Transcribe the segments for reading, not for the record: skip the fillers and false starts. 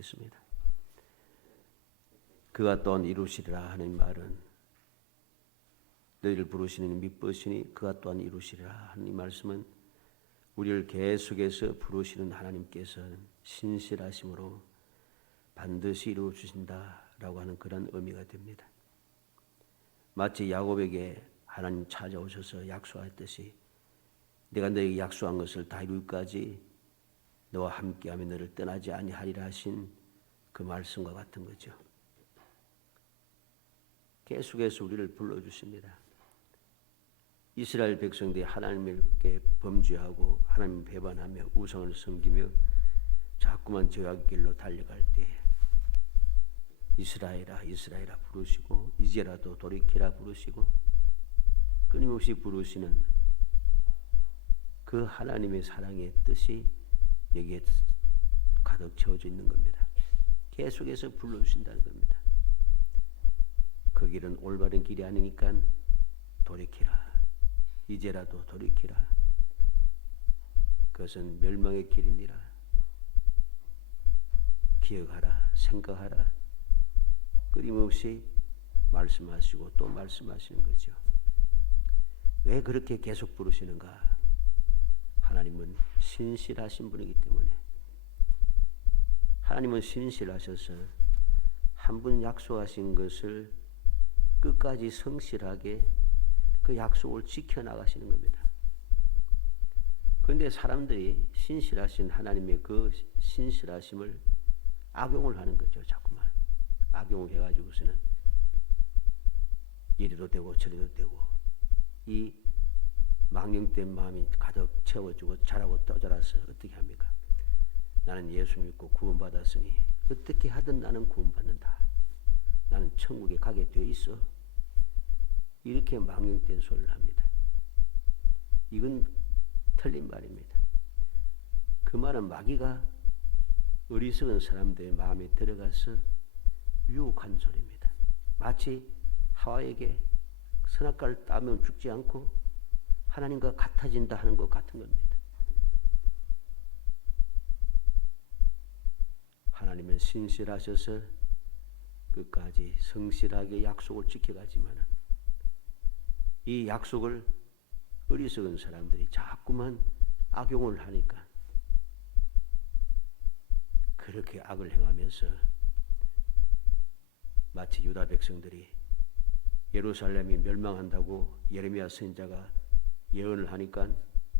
있습니다. 그가 또한 이루시리라 하는 말은 너희를 부르시는 미쁘시니 그가 또한 이루시리라 하는 이 말씀은 우리를 계속해서 부르시는 하나님께서는 신실하심으로 반드시 이루어 주신다라고 하는 그런 의미가 됩니다. 마치 야곱에게 하나님 찾아오셔서 약속하셨듯이 내가 너에게 약속한 것을 다 이룰까지 너와 함께하며 너를 떠나지 아니하리라 하신 그 말씀과 같은 거죠. 계속해서 우리를 불러주십니다. 이스라엘 백성들이 하나님께 범죄하고 하나님 배반하며 우상을 섬기며 자꾸만 죄악의 길로 달려갈 때 이스라엘아 이스라엘아 부르시고 이제라도 돌이키라 부르시고 끊임없이 부르시는 그 하나님의 사랑의 뜻이 여기에 가득 채워져 있는 겁니다. 계속해서 불러주신다는 겁니다. 그 길은 올바른 길이 아니니까 돌이키라. 이제라도 돌이키라. 그것은 멸망의 길이니라. 기억하라. 생각하라. 끊임없이 말씀하시고 또 말씀하시는 거죠. 왜 그렇게 계속 부르시는가? 하나님은 신실하신 분이기 때문에. 하나님은 신실하셔서 한 번 약속하신 것을 끝까지 성실하게 그 약속을 지켜나가시는 겁니다. 그런데 사람들이 신실하신 하나님의 그 신실하심을 악용을 하는 거죠. 자꾸만 악용을 해가지고서는 이리도 되고 저리도 되고 이 망령된 마음이 가득 채워주고 자라고 떠자라서 어떻게 합니까? 나는 예수 믿고 구원받았으니 어떻게 하든 나는 구원받는다. 나는 천국에 가게 돼 있어. 이렇게 망령된 소리를 합니다. 이건 틀린 말입니다. 그 말은 마귀가 어리석은 사람들의 마음에 들어가서 유혹한 소리입니다. 마치 하와에게 선악과를 따면 죽지 않고 하나님과 같아진다 하는 것 같은 겁니다. 하나님은 신실하셔서 끝까지 성실하게 약속을 지켜가지만 이 약속을 어리석은 사람들이 자꾸만 악용을 하니까 그렇게 악을 행하면서 마치 유다 백성들이 예루살렘이 멸망한다고 예레미야 선지자가 예언을 하니까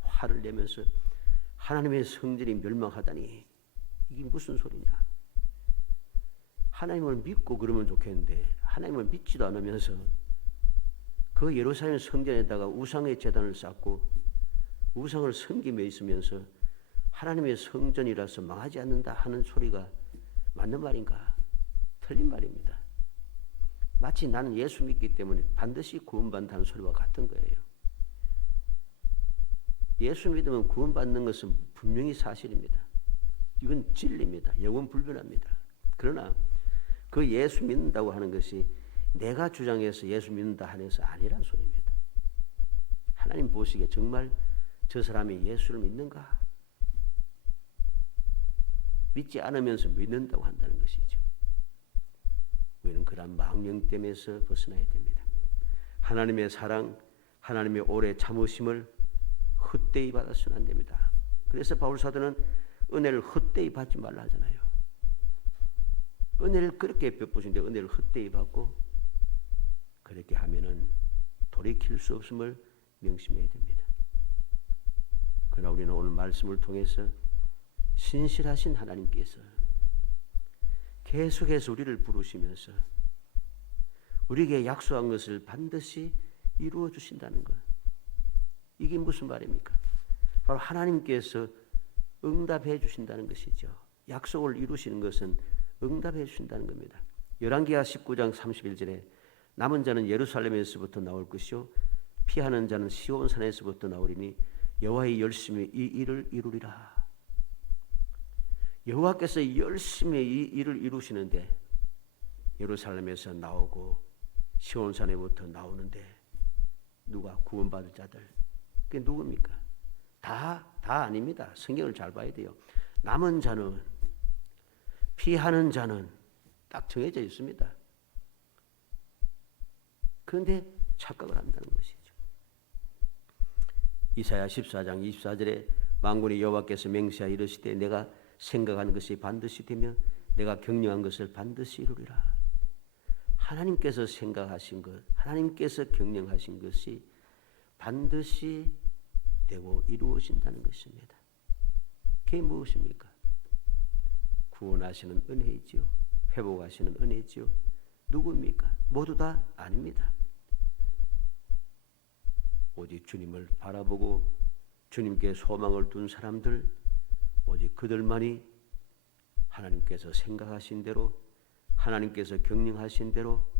화를 내면서 하나님의 성전이 멸망하다니 이게 무슨 소리냐. 하나님을 믿고 그러면 좋겠는데 하나님을 믿지도 않으면서 그 예루살렘 성전에다가 우상의 제단을 쌓고 우상을 섬기며 있으면서 하나님의 성전이라서 망하지 않는다 하는 소리가 맞는 말인가? 틀린 말입니다. 마치 나는 예수 믿기 때문에 반드시 구원받는다는 소리와 같은 거예요. 예수 믿으면 구원받는 것은 분명히 사실입니다. 이건 진리입니다. 영원 불변합니다. 그러나 그 예수 믿는다고 하는 것이 내가 주장해서 예수 믿는다 하는 것은 아니란 소리입니다. 하나님 보시기에 정말 저 사람이 예수를 믿는가? 믿지 않으면서 믿는다고 한다는 것이죠. 우리는 그런 망령됨에서 벗어나야 됩니다. 하나님의 사랑, 하나님의 오래 참으심을 헛되이 받아서는 안 됩니다. 그래서 바울 사도는 은혜를 헛되이 받지 말라 하잖아요. 은혜를 그렇게 베푸신데 은혜를 헛되이 받고 그렇게 하면은 돌이킬 수 없음을 명심해야 됩니다. 그러나 우리는 오늘 말씀을 통해서 신실하신 하나님께서 계속해서 우리를 부르시면서 우리에게 약속한 것을 반드시 이루어 주신다는 것. 이게 무슨 말입니까? 바로 하나님께서 응답해 주신다는 것이죠. 약속을 이루시는 것은 응답해 주신다는 겁니다. 열왕기하 19장 31절에 남은 자는 예루살렘에서부터 나올 것이요 피하는 자는 시온산에서부터 나오리니 여호와의 열심히 이 일을 이루리라. 여호와께서 열심히 이 일을 이루시는데 예루살렘에서 나오고 시온산에부터 나오는데 누가 구원받을 자들 그게 누굽니까? 다 아닙니다. 성경을 잘 봐야 돼요. 남은 자는 피하는 자는 딱 정해져 있습니다. 그런데 착각을 한다는 것이죠. 이사야 14장 24절에 만군의 여호와께서 맹세하여 이르시되 내가 생각한 것이 반드시 되며 내가 경영한 것을 반드시 이루리라. 하나님께서 생각하신 것, 하나님께서 경영하신 것이 반드시 되고 이루어진다는 것입니다. 그게 무엇입니까? 구원하시는 은혜이지요. 회복하시는 은혜이지요. 누구입니까? 모두 다 아닙니다. 오직 주님을 바라보고 주님께 소망을 둔 사람들, 오직 그들만이 하나님께서 생각하신 대로, 하나님께서 경영하신 대로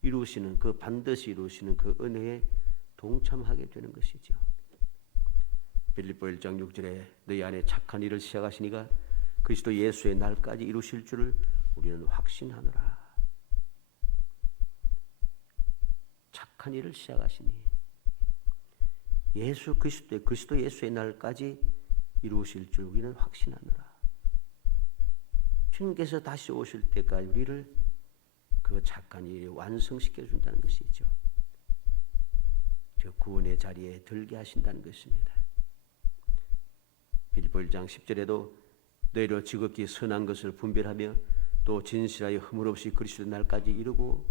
이루시는 그 반드시 이루시는 그 은혜에 동참하게 되는 것이죠. 빌립보 1장 6절에 너희 안에 착한 일을 시작하시니가 그리스도 예수의 날까지 이루실 줄을 우리는 확신하노라. 착한 일을 시작하시니 예수 그리스도 예수의 날까지 이루실 줄 우리는 확신하노라. 주님께서 다시 오실 때까지 우리를 그 착한 일에 완성시켜 준다는 것이죠. 저 구원의 자리에 들게 하신다는 것입니다. 빌립보 1장 10절에도 너희로 지극히 선한 것을 분별하며 또 진실하여 허물 없이 그리스도 날까지 이루고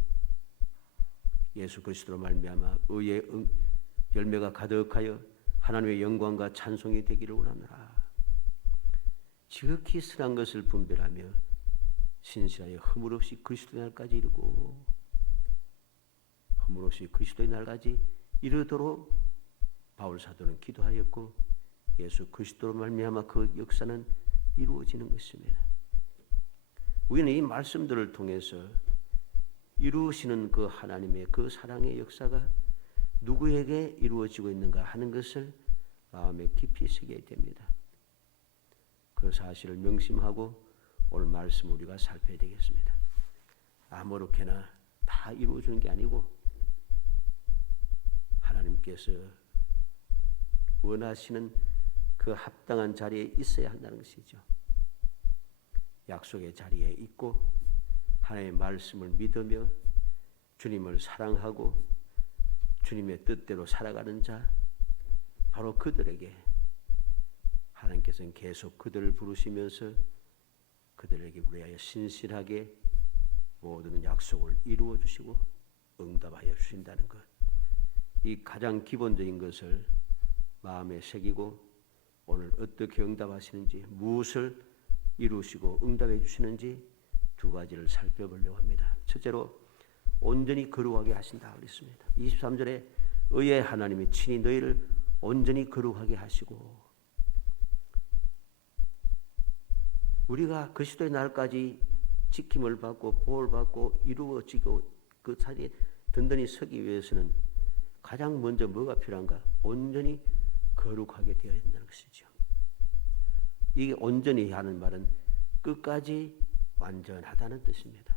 예수 그리스도로 말미암아 의의 열매가 가득하여 하나님의 영광과 찬송이 되기를 원하노라. 지극히 선한 것을 분별하며 진실하여 허물 없이 그리스도의 날까지 이루고 허물 없이 그리스도의 날까지 이르도록 바울 사도는 기도하였고 예수 그리스도로 말미암아 그 역사는 이루어지는 것입니다. 우리는 이 말씀들을 통해서 이루시는 그 하나님의 그 사랑의 역사가 누구에게 이루어지고 있는가 하는 것을 마음에 깊이 새겨야 됩니다. 그 사실을 명심하고 오늘 말씀 우리가 살펴야 되겠습니다. 아무렇게나 다 이루어지는 게 아니고 하나님께서 원하시는 그 합당한 자리에 있어야 한다는 것이죠. 약속의 자리에 있고 하나님의 말씀을 믿으며 주님을 사랑하고 주님의 뜻대로 살아가는 자, 바로 그들에게 하나님께서는 계속 그들을 부르시면서 그들에게 위하여 신실하게 모든 약속을 이루어 주시고 응답하여 주신다는 것. 이 가장 기본적인 것을 마음에 새기고 오늘 어떻게 응답하시는지, 무엇을 이루시고 응답해 주시는지 두 가지를 살펴보려고 합니다. 첫째로 온전히 거룩하게 하신다 그랬습니다. 23절에 의의 하나님이 친히 너희를 온전히 거룩하게 하시고, 우리가 그리스도의 날까지 지킴을 받고 보호를 받고 이루어지고 그 자리에 든든히 서기 위해서는 가장 먼저 뭐가 필요한가? 온전히 거룩하게 되어야 한다는 것이죠. 이게 온전히 하는 말은 끝까지 완전하다는 뜻입니다.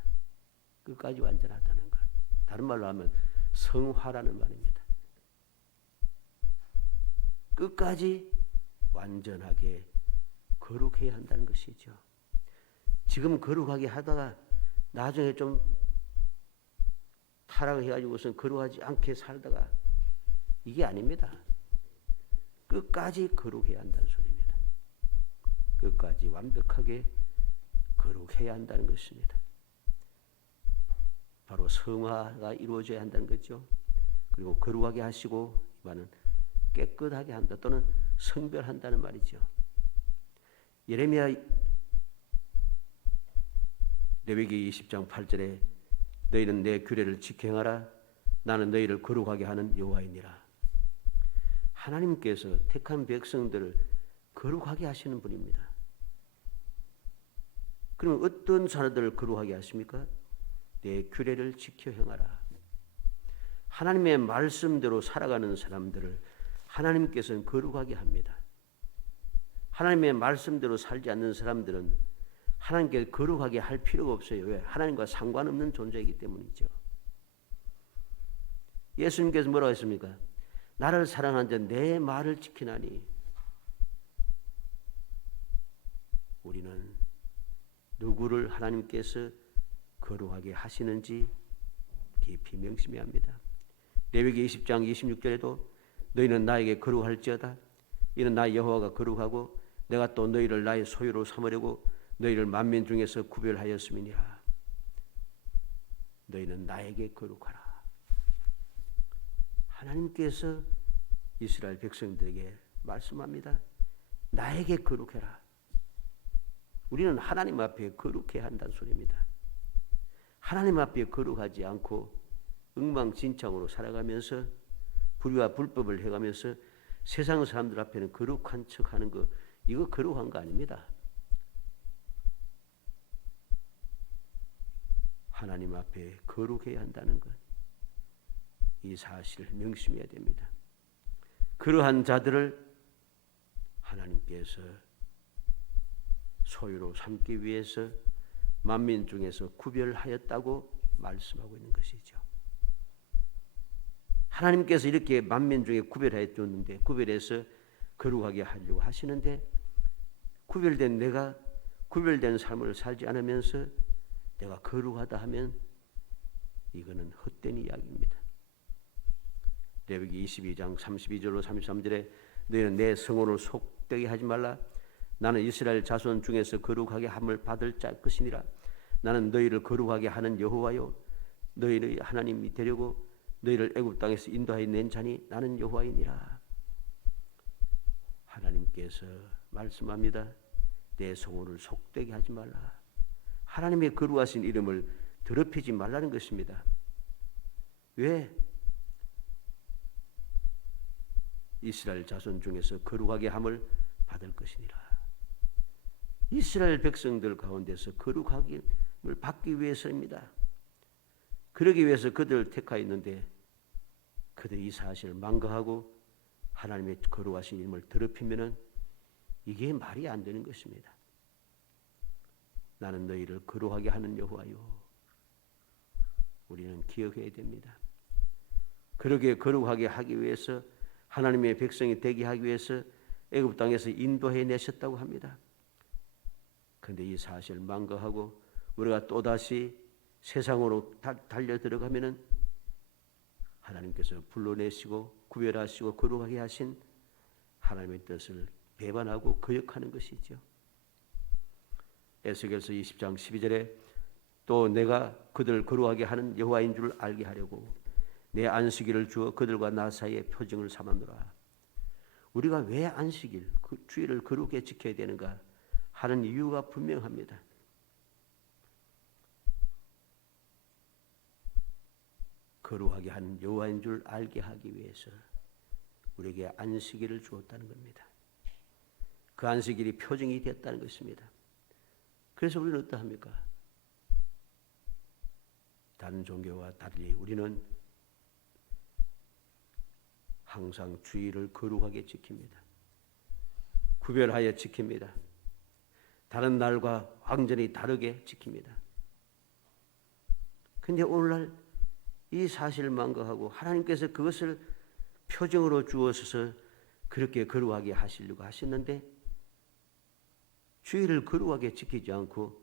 끝까지 완전하다는 것. 다른 말로 하면 성화라는 말입니다. 끝까지 완전하게 거룩해야 한다는 것이죠. 지금 거룩하게 하다가 나중에 좀 타락을 해가지고선 거룩하지 않게 살다가 이게 아닙니다. 끝까지 거룩해야 한다는 소리입니다. 끝까지 완벽하게 거룩해야 한다는 것입니다. 바로 성화가 이루어져야 한다는 거죠. 그리고 거룩하게 하시고 이만은 깨끗하게 한다 또는 성별한다는 말이죠. 예레미야 레위기 20장 8절에 너희는 내 규례를 지켜 행하라. 나는 너희를 거룩하게 하는 여호와이니라. 하나님께서 택한 백성들을 거룩하게 하시는 분입니다. 그럼 어떤 사람들을 거룩하게 하십니까? 내 규례를 지켜 행하라. 하나님의 말씀대로 살아가는 사람들을 하나님께서는 거룩하게 합니다. 하나님의 말씀대로 살지 않는 사람들은 하나님께 거룩하게 할 필요가 없어요. 왜? 하나님과 상관없는 존재이기 때문이죠. 예수님께서 뭐라고 했습니까? 나를 사랑한 자 내 말을 지키나니. 우리는 누구를 하나님께서 거룩하게 하시는지 깊이 명심해야 합니다. 레위기 20장 26절에도 너희는 나에게 거룩할지어다. 이는 나 여호와가 거룩하고 내가 또 너희를 나의 소유로 삼으려고 너희를 만민 중에서 구별하였음이니라. 너희는 나에게 거룩하라. 하나님께서 이스라엘 백성들에게 말씀합니다. 나에게 거룩해라. 우리는 하나님 앞에 거룩해야 한다는 소리입니다. 하나님 앞에 거룩하지 않고 엉망진창으로 살아가면서 불의와 불법을 해가면서 세상 사람들 앞에는 거룩한 척하는 거, 이거 거룩한 거 아닙니다. 하나님 앞에 거룩해야 한다는 것, 이 사실을 명심해야 됩니다. 그러한 자들을 하나님께서 소유로 삼기 위해서 만민 중에서 구별하였다고 말씀하고 있는 것이죠. 하나님께서 이렇게 만민 중에 구별해 줬는데, 구별해서 거룩하게 하려고 하시는데, 구별된 내가 구별된 삶을 살지 않으면서 내가 거룩하다 하면 이거는 헛된 이야기입니다. 레위기 22장 32절로 33절에 너희는 내 성호를 속되게 하지 말라. 나는 이스라엘 자손 중에서 거룩하게 함을 받을 자 것이니라. 나는 너희를 거룩하게 하는 여호와요 너희의 하나님이 되려고 너희를 애굽 땅에서 인도하여 낸 자니 나는 여호와이니라. 하나님께서 말씀합니다. 내 성호를 속되게 하지 말라. 하나님의 거룩하신 이름을 더럽히지 말라는 것입니다. 왜? 이스라엘 자손 중에서 거룩하게 함을 받을 것이니라. 이스라엘 백성들 가운데서 거룩함을 받기 위해서입니다. 그러기 위해서 그들을 택하였는데 그들이 이 사실을 망각하고 하나님의 거룩하신 이름을 더럽히면은 이게 말이 안 되는 것입니다. 나는 너희를 거룩하게 하는 여호와요. 우리는 기억해야 됩니다. 그러게 거룩하게 하기 위해서 하나님의 백성이 되게 하기 위해서 애굽 땅에서 인도해 내셨다고 합니다. 그런데 이 사실을 망각하고 우리가 또다시 세상으로 달려 들어가면은 하나님께서 불러내시고 구별하시고 거룩하게 하신 하나님의 뜻을 배반하고 거역하는 것이죠. 에스겔서 20장 12절에 또 내가 그들을 거룩하게 하는 여호와인 줄 알게 하려고 내 안식일을 주어 그들과 나 사이에 표징을 삼았노라. 우리가 왜 안식일, 그 주일을 거룩하게 지켜야 되는가 하는 이유가 분명합니다. 거룩하게 하는 여호와인 줄 알게 하기 위해서 우리에게 안식일을 주었다는 겁니다. 그 안식일이 표징이 됐다는 것입니다. 그래서 우리는 어떠합니까? 다른 종교와 달리 우리는 항상 주일을 거룩하게 지킵니다. 구별하여 지킵니다. 다른 날과 완전히 다르게 지킵니다. 그런데 오늘날 이 사실을 망각하고 하나님께서 그것을 표정으로 주어서 그렇게 거룩하게 하시려고 하셨는데 주일을 거룩하게 지키지 않고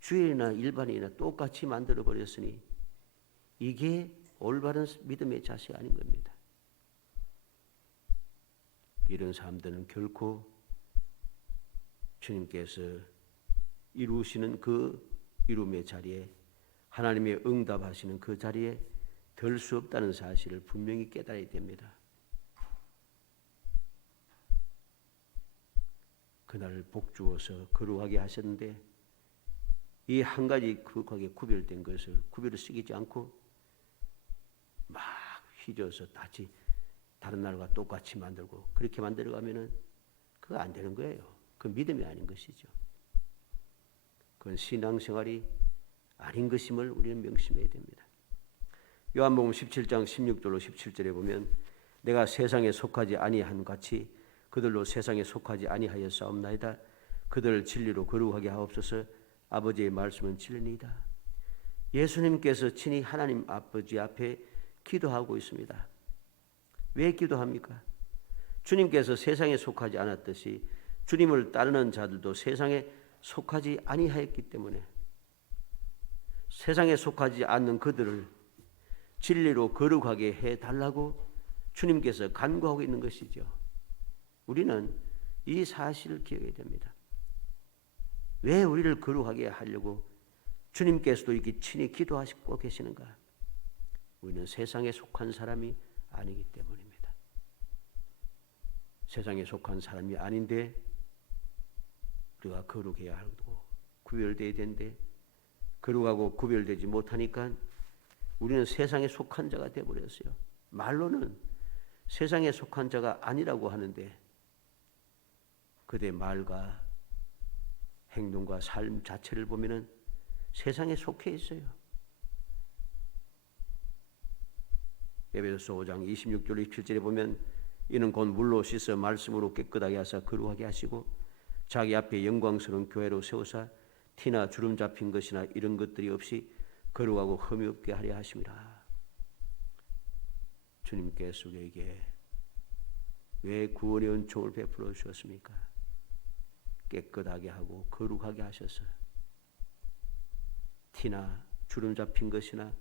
주일이나 일반이나 똑같이 만들어 버렸으니 이게 올바른 믿음의 자세 아닌 겁니다. 이런 사람들은 결코 주님께서 이루시는 그 이룸의 자리에 하나님의 응답하시는 그 자리에 들 수 없다는 사실을 분명히 깨달아야 됩니다. 그날을 복 주어서 거룩하게 하셨는데 이 한 가지 거룩하게 구별된 것을 구별을 쓰기지 않고 막 휘저어서 다른 날과 똑같이 만들고 그렇게 만들어가면은 그거 안 되는 거예요. 그 믿음이 아닌 것이죠. 그건 신앙생활이 아닌 것임을 우리는 명심해야 됩니다. 요한복음 17장 16절로 17절에 보면 내가 세상에 속하지 아니한 같이 그들로 세상에 속하지 아니하였사옵나이다. 그들을 진리로 거룩하게 하옵소서. 아버지의 말씀은 진리니이다. 예수님께서 친히 하나님 아버지 앞에 기도하고 있습니다. 왜 기도합니까? 주님께서 세상에 속하지 않았듯이 주님을 따르는 자들도 세상에 속하지 아니하였기 때문에 세상에 속하지 않는 그들을 진리로 거룩하게 해달라고 주님께서 간구하고 있는 것이죠. 우리는 이 사실을 기억해야 됩니다. 왜 우리를 거룩하게 하려고 주님께서도 이렇게 친히 기도하시고 계시는가? 우리는 세상에 속한 사람이 아니기 때문입니다. 세상에 속한 사람이 아닌데 우리가 거룩해야 하고 구별되어야 되는데 거룩하고 구별되지 못하니까 우리는 세상에 속한 자가 되어버렸어요. 말로는 세상에 속한 자가 아니라고 하는데 그들의 말과 행동과 삶 자체를 보면은 세상에 속해 있어요. 에베소서 5장 26절 27절에 보면 이는 곧 물로 씻어 말씀으로 깨끗하게 하사 거룩하게 하시고 자기 앞에 영광스러운 교회로 세우사 티나 주름 잡힌 것이나 이런 것들이 없이 거룩하고 흠이 없게 하려 하심이라. 주님께서 우리에게 왜 구원의 은총을 베풀어 주셨습니까? 깨끗하게 하고 거룩하게 하셔서 티나 주름 잡힌 것이나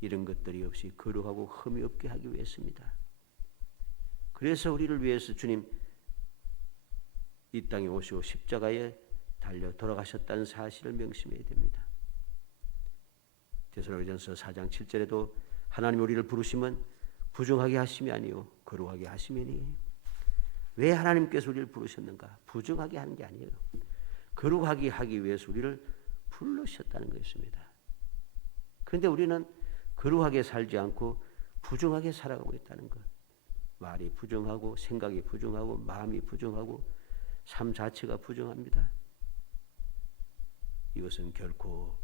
이런 것들이 없이 거룩하고 흠이 없게 하기 위해서입니다. 그래서 우리를 위해서 주님 이 땅에 오시고 십자가에 달려 돌아가셨다는 사실을 명심해야 됩니다. 데살로니가전서 4장 7절에도 하나님 우리를 부르심은 부정하게 하심이 아니요 거룩하게 하심이니. 왜 하나님께서 우리를 부르셨는가? 부정하게 하는 게 아니에요. 거룩하게 하기 위해서 우리를 부르셨다는 것입니다. 그런데 우리는 거룩하게 살지 않고 부정하게 살아가고 있다는 것. 말이 부정하고 생각이 부정하고 마음이 부정하고 삶 자체가 부정합니다. 이것은 결코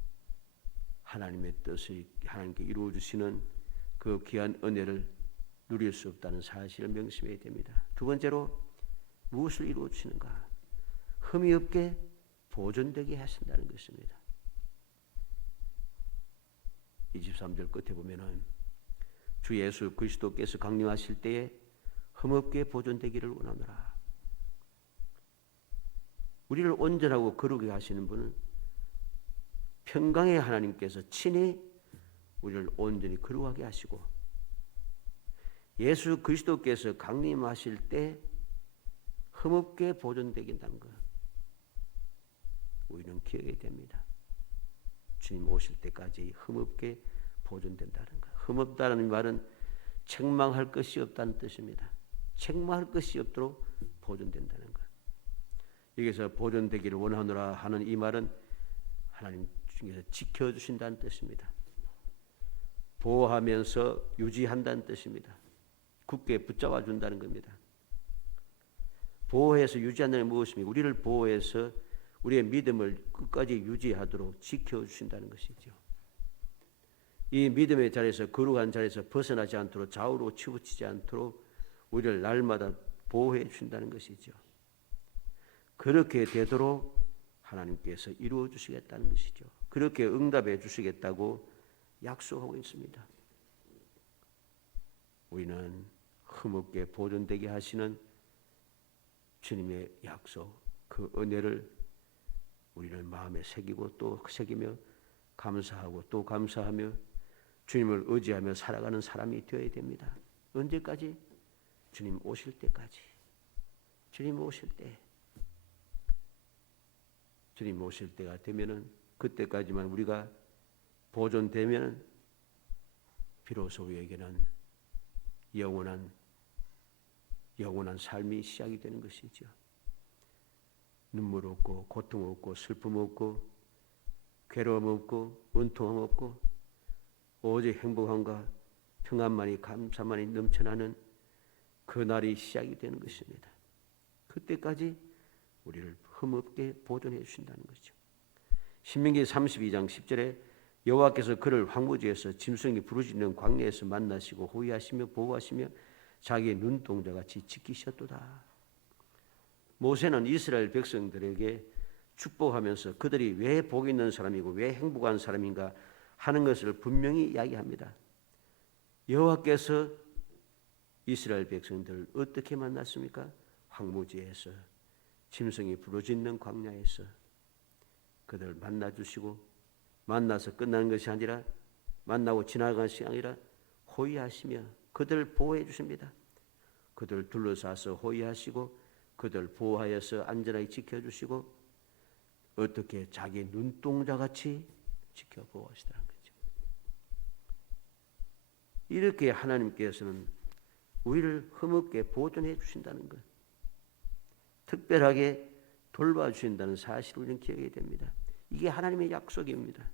하나님의 뜻을 하나님께 이루어 주시는 그 귀한 은혜를 누릴 수 없다는 사실을 명심해야 됩니다. 두 번째로 무엇을 이루어 주시는가? 흠이 없게 보존되게 하신다는 것입니다. 23절 끝에 보면은 주 예수 그리스도께서 강림하실 때에 흠없게 보존되기를 원하노라. 우리를 온전하고 거룩하게 하시는 분은 평강의 하나님께서 친히 우리를 온전히 거룩하게 하시고 예수 그리스도께서 강림하실 때 흠없게 보존되긴다는 것. 우리는 기억해야 됩니다. 주님 오실 때까지 흠없게 보존된다는 것. 흠없다는 말은 책망할 것이 없다는 뜻입니다. 책망할 것이 없도록 보존된다는 것. 여기서 보존되기를 원하노라 하는 이 말은 하나님 중에서 지켜주신다는 뜻입니다. 보호하면서 유지한다는 뜻입니다. 굳게 붙잡아 준다는 겁니다. 보호해서 유지한다는 무엇입니까? 우리를 보호해서 우리의 믿음을 끝까지 유지하도록 지켜주신다는 것이죠. 이 믿음의 자리에서 거룩한 자리에서 벗어나지 않도록 좌우로 치우치지 않도록 우리를 날마다 보호해 주신다는 것이죠. 그렇게 되도록 하나님께서 이루어 주시겠다는 것이죠. 그렇게 응답해 주시겠다고 약속하고 있습니다. 우리는 흠없게 보존되게 하시는 주님의 약속, 그 은혜를 우리는 마음에 새기고 또 새기며 감사하고 또 감사하며 주님을 의지하며 살아가는 사람이 되어야 됩니다. 언제까지? 주님 오실 때까지. 주님 오실 때. 주님 오실 때가 되면은 그때까지만 우리가 보존되면은 비로소 우리에게는 영원한 삶이 시작이 되는 것이죠. 눈물 없고 고통 없고 슬픔 없고 괴로움 없고 은통함 없고 오직 행복함과 평안만이 감사만이 넘쳐나는 그 날이 시작이 되는 것입니다. 그때까지 우리를 흠없게 보존해 주신다는 것이죠. 신명기 32장 10절에 여호와께서 그를 황무지에서 짐승이 부르짖는 광야에서 만나시고 호위하시며 보호하시며 자기의 눈동자 같이 지키셨도다. 모세는 이스라엘 백성들에게 축복하면서 그들이 왜 복 있는 사람이고 왜 행복한 사람인가 하는 것을 분명히 이야기합니다. 여호와께서 이스라엘 백성들을 어떻게 만났습니까? 황무지에서 짐승이 부르짖는 광야에서 그들을 만나 주시고 만나서 끝나는 것이 아니라 만나고 지나가는 것이 아니라 호위하시며 그들을 보호해 주십니다. 그들을 둘러싸서 호위하시고 그들을 보호하여서 안전하게 지켜주시고 어떻게 자기 눈동자같이 지켜 보호하시더라는 거죠. 이렇게 하나님께서는 우리를 흠없게 보존해 주신다는 것, 특별하게 돌봐주신다는 사실을 우리는 기억해야 됩니다. 이게 하나님의 약속입니다.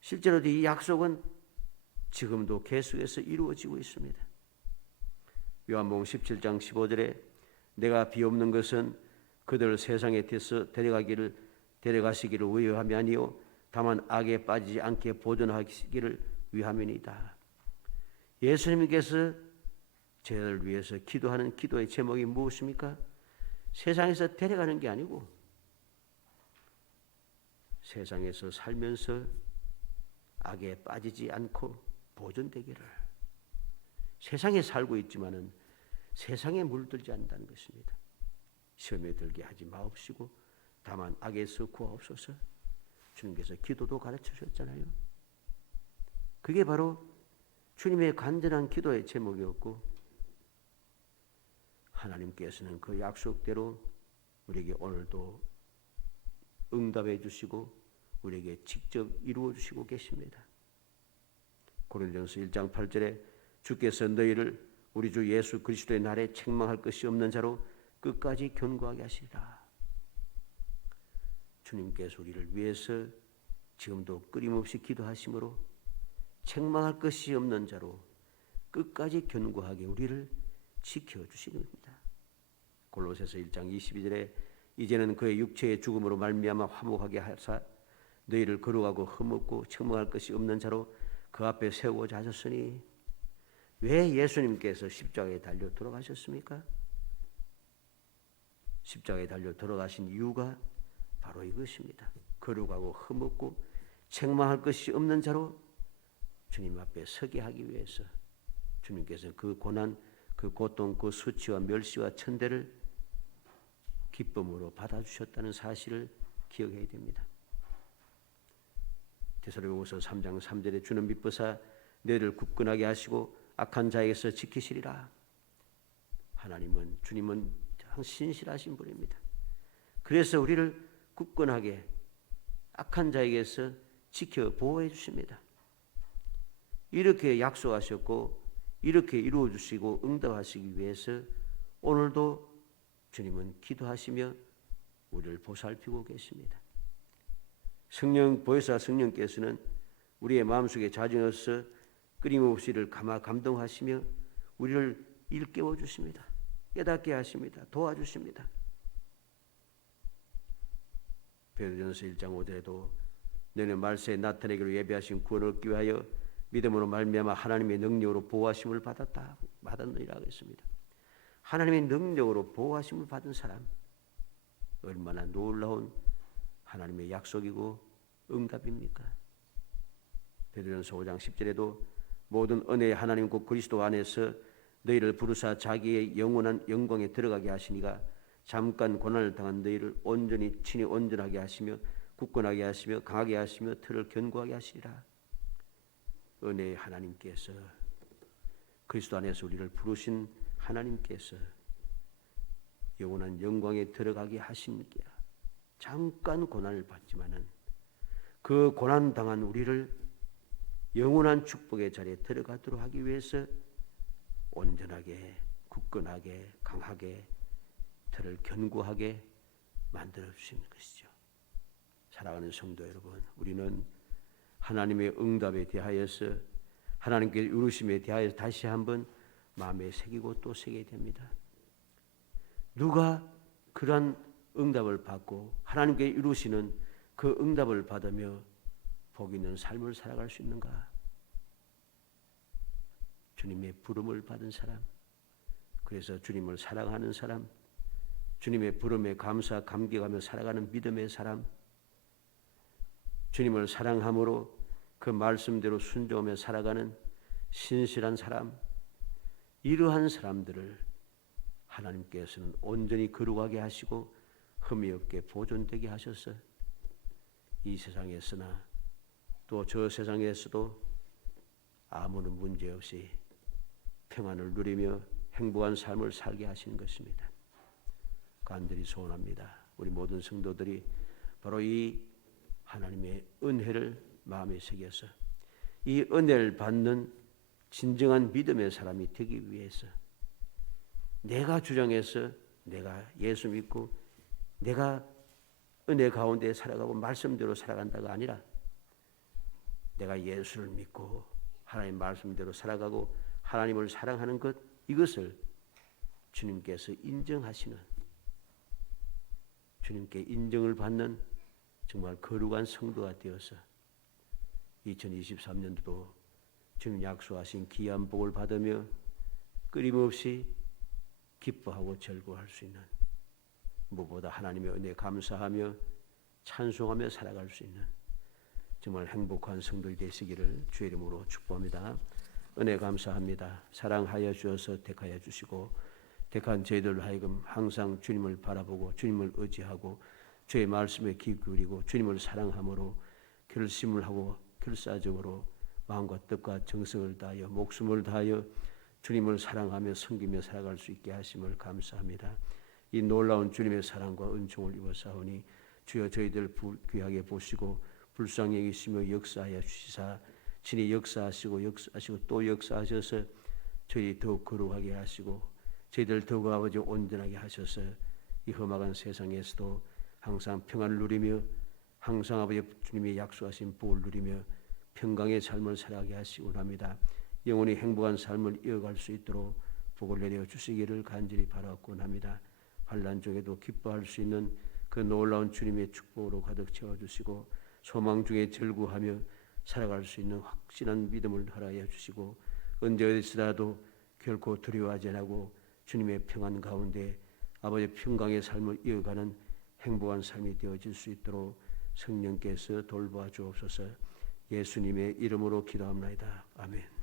실제로도 이 약속은 지금도 계속해서 이루어지고 있습니다. 요한복음 17장 15절에 내가 비옵는 것은 그들을 세상에 데려가시기를 위함이 아니요 다만 악에 빠지지 않게 보존하시기를 위함이니이다. 예수님께서 저희를 위해서 기도하는 기도의 제목이 무엇입니까? 세상에서 데려가는 게 아니고 세상에서 살면서 악에 빠지지 않고 보존되기를. 세상에 살고 있지만은 세상에 물들지 않는다는 것입니다. 시험에 들게 하지 마옵시고 다만 악에서 구하옵소서. 주님께서 기도도 가르쳐 주셨잖아요. 그게 바로 주님의 간절한 기도의 제목이었고 하나님께서는 그 약속대로 우리에게 오늘도 응답해 주시고 우리에게 직접 이루어 주시고 계십니다. 고린도전서 1장 8절에 주께서 너희를 우리 주 예수 그리스도의 날에 책망할 것이 없는 자로 끝까지 견고하게 하시리라. 주님께서 우리를 위해서 지금도 끊임없이 기도하심으로 책망할 것이 없는 자로 끝까지 견고하게 우리를 지켜주십니다. 골로새서 1장 22절에 이제는 그의 육체의 죽음으로 말미암아 화목하게 하사 너희를 거룩하고 흠없고 책망할 것이 없는 자로 그 앞에 세우고자 하셨으니. 왜 예수님께서 십자가에 달려 돌아가셨습니까? 십자가에 달려 돌아가신 이유가 바로 이것입니다. 거룩하고 흠없고 책망할 것이 없는 자로 주님 앞에 서게 하기 위해서 주님께서 그 고난, 그 고통, 그 수치와 멸시와 천대를 기쁨으로 받아주셨다는 사실을 기억해야 됩니다. 데살로니가후서 3장 3절에 주는 미쁘사 너희를 굳건하게 하시고 악한 자에게서 지키시리라. 하나님은, 주님은 신실하신 분입니다. 그래서 우리를 굳건하게 악한 자에게서 지켜 보호해 주십니다. 이렇게 약속하셨고 이렇게 이루어 주시고 응답하시기 위해서 오늘도 주님은 기도하시며 우리를 보살피고 계십니다. 성령 보혜사 성령께서는 우리의 마음속에 자정해서 끊임없이 이를 감동하시며 우리를 일깨워 주십니다. 깨닫게 하십니다. 도와주십니다. 베드로전서 1장 5절에도 너는 말세에 나타내기로 예비하신 구원을 얻기 위하여 믿음으로 말미암아 하나님의 능력으로 보호하심을 받았느니라 했습니다. 하나님의 능력으로 보호하심을 받은 사람, 얼마나 놀라운 하나님의 약속이고 응답입니까? 베드로전서 5장 10절에도 모든 은혜의 하나님 곧 그리스도 안에서 너희를 부르사 자기의 영원한 영광에 들어가게 하시니가 잠깐 고난을 당한 너희를 온전히 친히 온전하게 하시며 굳건하게 하시며 강하게 하시며 틀을 견고하게 하시리라. 은혜의 하나님께서, 그리스도 안에서 우리를 부르신 하나님께서 영원한 영광에 들어가게 하시니까 잠깐 고난을 받지만은 그 고난 당한 우리를 영원한 축복의 자리에 들어가도록 하기 위해서 온전하게, 굳건하게, 강하게, 틀을 견고하게 만들어 주시는 것이죠. 사랑하는 성도 여러분, 우리는 하나님의 응답에 대하여서, 하나님께 이루심에 대하여서 다시 한번 마음에 새기고 또 새겨야 됩니다. 누가 그런 응답을 받고 하나님께 이루시는 그 응답을 받으며 복 있는 삶을 살아갈 수 있는가? 주님의 부름을 받은 사람, 그래서 주님을 사랑하는 사람, 주님의 부름에 감사 감격하며 살아가는 믿음의 사람, 주님을 사랑함으로 그 말씀대로 순종하며 살아가는 신실한 사람, 이러한 사람들을 하나님께서는 온전히 거룩하게 하시고 흠이 없게 보존되게 하셔서 이 세상에서나 또 저 세상에서도 아무런 문제 없이 평안을 누리며 행복한 삶을 살게 하시는 것입니다. 간절히 소원합니다. 우리 모든 성도들이 바로 이 하나님의 은혜를 마음에 새겨서 이 은혜를 받는 진정한 믿음의 사람이 되기 위해서 내가 주장해서 내가 예수 믿고 내가 은혜 가운데 살아가고 말씀대로 살아간다가 아니라 내가 예수를 믿고 하나님 말씀대로 살아가고 하나님을 사랑하는 것, 이것을 주님께서 인정하시는, 주님께 인정을 받는 정말 거룩한 성도가 되어서 2023년도도 주님 약속하신 귀한 복을 받으며 끊임없이 기뻐하고 즐거워할 수 있는, 무엇보다 하나님의 은혜에 감사하며 찬송하며 살아갈 수 있는 정말 행복한 성도이 되시기를 주의 이름으로 축복합니다. 은혜 감사합니다. 사랑하여 주셔서 택하여 주시고 택한 저희들 하여금 항상 주님을 바라보고 주님을 의지하고 주의 말씀에 귀 기울이고 주님을 사랑함으로 결심을 하고 결사적으로 마음과 뜻과 정성을 다하여 목숨을 다하여 주님을 사랑하며 섬기며 살아갈 수 있게 하심을 감사합니다. 이 놀라운 주님의 사랑과 은총을 입어사오니 주여 저희들 귀하게 보시고 불쌍히 여기시며 역사하여 주시사 친히 역사하시고 또 역사하셔서 저희 더욱 거룩하게 하시고 저희들 더욱 아버지 온전하게 하셔서 이 험악한 세상에서도 항상 평안을 누리며 항상 아버지 주님이 약속하신 복을 누리며 평강의 삶을 살아가게 하시고 합니다. 영원히 행복한 삶을 이어갈 수 있도록 복을 내려 주시기를 간절히 바라곤 합니다. 환난 중에도 기뻐할 수 있는 그 놀라운 주님의 축복으로 가득 채워주시고 소망 중에 절구하며 살아갈 수 있는 확실한 믿음을 허락하여 주시고 언제 어디서라도 결코 두려워하지 않고 주님의 평안 가운데 아버지의 평강의 삶을 이어가는 행복한 삶이 되어질 수 있도록 성령께서 돌보아 주옵소서. 예수님의 이름으로 기도합니다. 아멘.